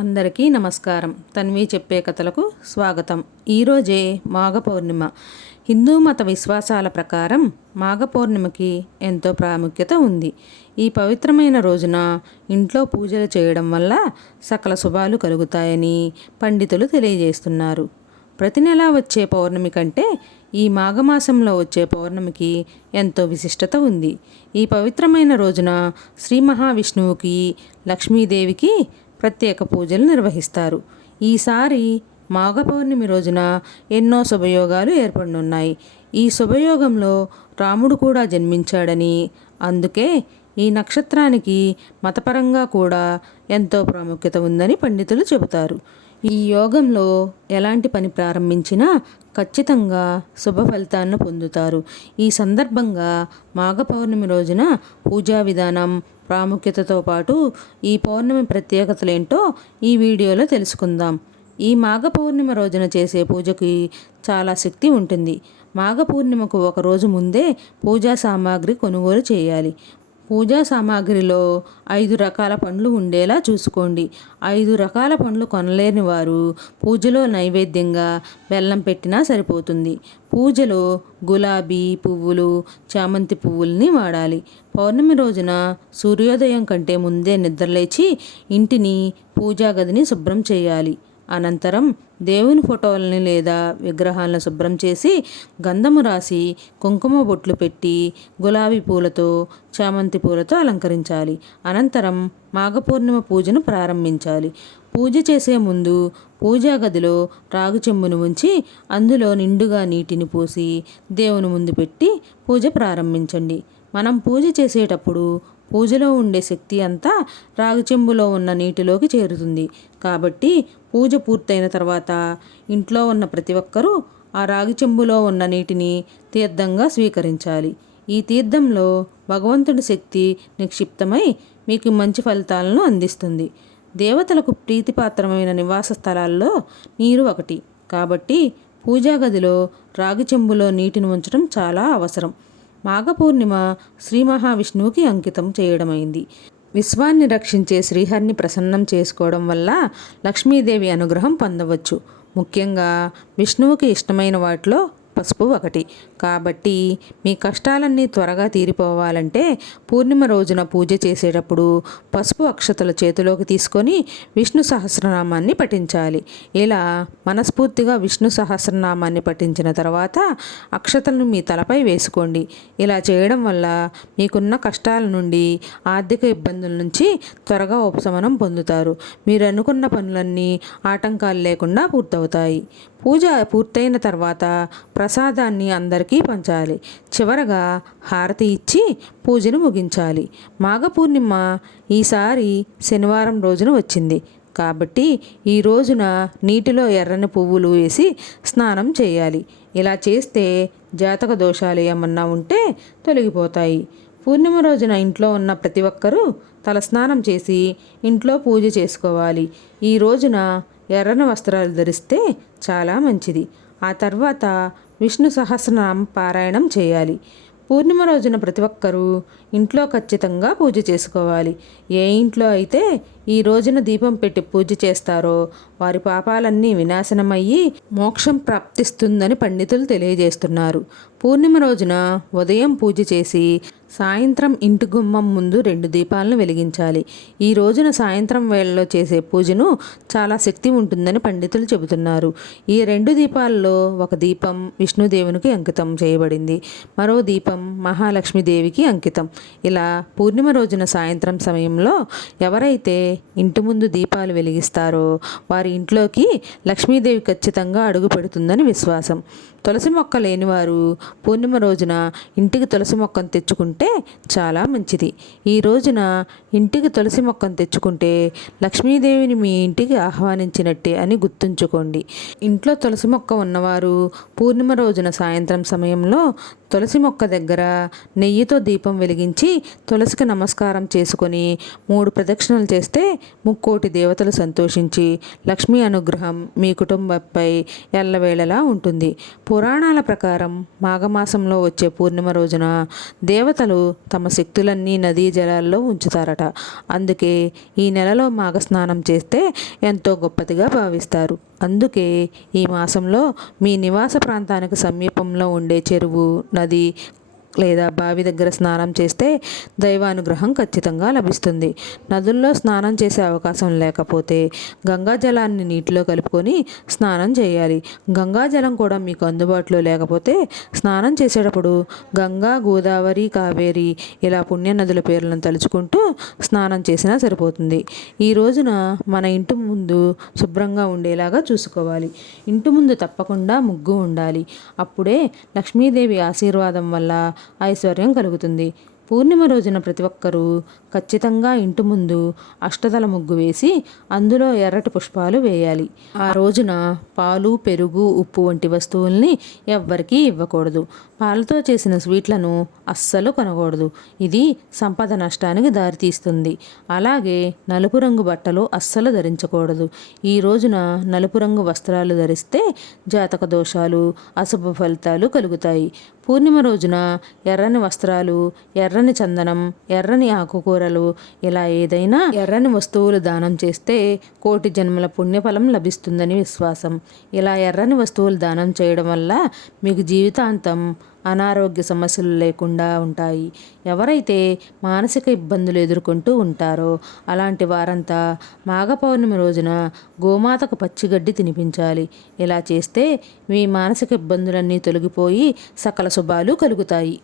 అందరికీ నమస్కారం. తన్వి చెప్పే కథలకు స్వాగతం. ఈరోజే మాఘ పౌర్ణిమ. హిందూ మత విశ్వాసాల ప్రకారం మాఘ పౌర్ణిమకి ఎంతో ప్రాముఖ్యత ఉంది. ఈ పవిత్రమైన రోజున ఇంట్లో పూజలు చేయడం వల్ల సకల శుభాలు కలుగుతాయని పండితులు తెలియజేస్తున్నారు. ప్రతి నెలా వచ్చే పౌర్ణమి కంటే ఈ మాఘమాసంలో వచ్చే పౌర్ణమికి ఎంతో విశిష్టత ఉంది. ఈ పవిత్రమైన రోజున శ్రీ మహావిష్ణువుకి, లక్ష్మీదేవికి ప్రత్యేక పూజలు నిర్వహిస్తారు. ఈసారి మాఘ పౌర్ణమి రోజున ఎన్నో శుభయోగాలు ఏర్పడనున్నాయి. ఈ శుభయోగంలో రాముడు కూడా జన్మించాడని, అందుకే ఈ నక్షత్రానికి మతపరంగా కూడా ఎంతో ప్రాముఖ్యత ఉందని పండితులు చెబుతారు. ఈ యోగంలో ఎలాంటి పని ప్రారంభించినా ఖచ్చితంగా శుభ ఫలితాలను పొందుతారు. ఈ సందర్భంగా మాఘ పౌర్ణమి రోజున పూజా విధానం, ప్రాముఖ్యతతో పాటు ఈ పౌర్ణమి ప్రత్యేకతలేంటో ఈ వీడియోలో తెలుసుకుందాం. ఈ మాఘ పౌర్ణమి రోజున చేసే పూజకి చాలా శక్తి ఉంటుంది. మాఘ పూర్ణిమకు ఒక రోజు ముందే పూజా సామాగ్రి కొనుగోలు చేయాలి. పూజా సామాగ్రిలో 5 రకాల పండ్లు ఉండేలా చూసుకోండి. 5 రకాల పండ్లు కొనలేని వారు పూజలో నైవేద్యంగా బెల్లం పెట్టినా సరిపోతుంది. పూజలో గులాబీ పువ్వులు, చామంతి పువ్వుల్ని వాడాలి. పౌర్ణమి రోజున సూర్యోదయం కంటే ముందే నిద్రలేచి ఇంటిని, పూజా గదిని శుభ్రం చేయాలి. అనంతరం దేవుని ఫోటోలని లేదా విగ్రహాలను శుభ్రం చేసి గంధము రాసి కుంకుమ బొట్లు పెట్టి గులాబీ పూలతో, చామంతి పూలతో అలంకరించాలి. అనంతరం మాఘపూర్ణిమ పూజను ప్రారంభించాలి. పూజ చేసే ముందు పూజా గదిలో రాగి చెంబును ఉంచి అందులో నిండుగా నీటిని పోసి దేవుని ముందు పెట్టి పూజ ప్రారంభించండి. మనం పూజ చేసేటప్పుడు పూజలో ఉండే శక్తి అంతా రాగి చెంబులో ఉన్న నీటిలోకి చేరుతుంది. కాబట్టి పూజ పూర్తయిన తర్వాత ఇంట్లో ఉన్న ప్రతి ఒక్కరూ ఆ రాగి చెంబులో ఉన్న నీటిని తీర్థంగా స్వీకరించాలి. ఈ తీర్థంలో భగవంతుడి శక్తి నిక్షిప్తమై మీకు మంచి ఫలితాలను అందిస్తుంది. దేవతలకు ప్రీతిపాత్రమైన నివాస స్థలాల్లో నీరు ఒకటి. కాబట్టి పూజా గదిలో రాగి చెంబులో నీటిని ఉంచడం చాలా అవసరం. మాఘ పూర్ణిమ శ్రీ మహావిష్ణువుకి అంకితం చేయడమైంది. విశ్వాన్ని రక్షించే శ్రీహరిని ప్రసన్నం చేసుకోవడం వల్ల లక్ష్మీదేవి అనుగ్రహం పొందవచ్చు. ముఖ్యంగా విష్ణువుకి ఇష్టమైన వాటిలో పసుపు ఒకటి. కాబట్టి మీ కష్టాలన్నీ త్వరగా తీరిపోవాలంటే పూర్ణిమ రోజున పూజ చేసేటప్పుడు పసుపు అక్షతలు చేతిలోకి తీసుకొని విష్ణు సహస్రనామాన్ని పఠించాలి. ఇలా మనస్ఫూర్తిగా విష్ణు సహస్రనామాన్ని పఠించిన తర్వాత అక్షతలను మీ తలపై వేసుకోండి. ఇలా చేయడం వల్ల మీకున్న కష్టాల నుండి, ఆర్థిక ఇబ్బందుల నుంచి త్వరగా ఉపశమనం పొందుతారు. మీరు అనుకున్న పనులన్నీ ఆటంకాలు లేకుండా పూర్తవుతాయి. పూజ పూర్తయిన తర్వాత ప్రసాదాన్ని అందరికీ పంచాలి. చివరగా హారతి ఇచ్చి పూజను ముగించాలి. మాఘ పూర్ణిమ ఈసారి శనివారం రోజున వచ్చింది. కాబట్టి ఈ రోజున నీటిలో ఎర్రని పువ్వులు వేసి స్నానం చేయాలి. ఇలా చేస్తే జాతక దోషాలు ఏమన్నా ఉంటే తొలగిపోతాయి. పూర్ణిమ రోజున ఇంట్లో ఉన్న ప్రతి ఒక్కరూ తలస్నానం చేసి ఇంట్లో పూజ చేసుకోవాలి. ఈ రోజున ఎర్రని వస్త్రాలు ధరిస్తే చాలా మంచిది. ఆ తర్వాత విష్ణు సహస్రనామ పారాయణం చేయాలి. పూర్ణిమ రోజున ప్రతి ఒక్కరూ ఇంట్లో ఖచ్చితంగా పూజ చేసుకోవాలి. ఏ ఇంట్లో అయితే ఈ రోజున దీపం పెట్టి పూజ చేస్తారో వారి పాపాలన్నీ వినాశనమయ్యి మోక్షం ప్రాప్తిస్తుందని పండితులు తెలియజేస్తున్నారు. పూర్ణిమ రోజున ఉదయం పూజ చేసి సాయంత్రం ఇంటి గుమ్మం ముందు 2 దీపాలను వెలిగించాలి. ఈ రోజున సాయంత్రం వేళలో చేసే పూజను చాలా శక్తి ఉంటుందని పండితులు చెబుతున్నారు. ఈ 2 దీపాల్లో ఒక దీపం విష్ణుదేవునికి అంకితం చేయబడింది. మరో దీపం మహాలక్ష్మీదేవికి అంకితం. ఇలా పూర్ణిమ రోజున సాయంత్రం సమయంలో ఎవరైతే ఇంటి ముందు దీపాలు వెలిగిస్తారో వారి ఇంట్లోకి లక్ష్మీదేవి ఖచ్చితంగా అడుగు పెడుతుందని విశ్వాసం. తులసి మొక్క లేనివారు పూర్ణిమ రోజున ఇంటికి తులసి మొక్కను తెచ్చుకుంటే చాలా మంచిది. ఈ రోజున ఇంటికి తులసి మొక్కను తెచ్చుకుంటే లక్ష్మీదేవిని మీ ఇంటికి ఆహ్వానించినట్టే అని గుర్తుంచుకోండి. ఇంట్లో తులసి మొక్క ఉన్నవారు పూర్ణిమ రోజున సాయంత్రం సమయంలో తులసి మొక్క దగ్గర నెయ్యితో దీపం వెలిగించి తులసికి నమస్కారం చేసుకొని 3 ప్రదక్షిణలు చేస్తే ముక్కోటి దేవతలు సంతోషించి లక్ష్మీ అనుగ్రహం మీ కుటుంబంపై ఎల్లవేళలా ఉంటుంది. పురాణాల ప్రకారం మాఘమాసంలో వచ్చే పూర్ణిమ రోజున దేవతలు తమ శక్తులన్నీ నదీ జలాల్లో ఉంచుతారట. అందుకే ఈ నెలలో మాఘస్నానం చేస్తే ఎంతో గొప్పదిగా భావిస్తారు. అందుకే ఈ మాసంలో మీ నివాస ప్రాంతానికి సమీపంలో ఉండే చెరువు, నది లేదా బావి దగ్గర స్నానం చేస్తే దైవానుగ్రహం ఖచ్చితంగా లభిస్తుంది. నదుల్లో స్నానం చేసే అవకాశం లేకపోతే గంగాజలాన్ని నీటిలో కలుపుకొని స్నానం చేయాలి. గంగాజలం కూడా మీకు అందుబాటులో లేకపోతే స్నానం చేసేటప్పుడు గంగా, గోదావరి, కావేరి ఇలా పుణ్య నదుల పేర్లను తలుచుకుంటూ స్నానం చేసినా సరిపోతుంది. ఈ రోజున మన ఇంటి ముందు శుభ్రంగా ఉండేలాగా చూసుకోవాలి. ఇంటి ముందు తప్పకుండా ముగ్గు ఉండాలి. అప్పుడే లక్ష్మీదేవి ఆశీర్వాదం వల్ల ఐశ్వర్యం కలుగుతుంది. పూర్ణిమ రోజున ప్రతి ఒక్కరూ ఖచ్చితంగా ఇంటి ముందు అష్టదళ ముగ్గు వేసి అందులో ఎర్రటి పుష్పాలు వేయాలి. ఆ రోజున పాలు, పెరుగు, ఉప్పు వంటి వస్తువుల్ని ఎవ్వరికీ ఇవ్వకూడదు. పాలతో చేసిన స్వీట్లను అస్సలు కొనకూడదు. ఇది సంపద నష్టానికి దారితీస్తుంది. అలాగే నలుపు రంగు బట్టలు అస్సలు ధరించకూడదు. ఈ రోజున నలుపు రంగు వస్త్రాలు ధరిస్తే జాతక దోషాలు, అశుభ ఫలితాలు కలుగుతాయి. పూర్ణిమ రోజున ఎర్రని వస్త్రాలు, ఎర్రని చందనం, ఎర్రని ఆకుకూరలు ఇలా ఏదైనా ఎర్రని వస్తువులు దానం చేస్తే కోటి జన్మల పుణ్యఫలం లభిస్తుందని విశ్వాసం. ఇలా ఎర్రని వస్తువులు దానం చేయడం వల్ల మీకు జీవితాంతం అనారోగ్య సమస్యలు లేకుండా ఉంటాయి. ఎవరైతే మానసిక ఇబ్బందులు ఎదుర్కొంటూ ఉంటారో అలాంటి వారంతా మాఘ పౌర్ణమి రోజున గోమాతకు పచ్చిగడ్డి తినిపించాలి. ఇలా చేస్తే మీ మానసిక ఇబ్బందులన్నీ తొలగిపోయి సకల శుభాలు కలుగుతాయి.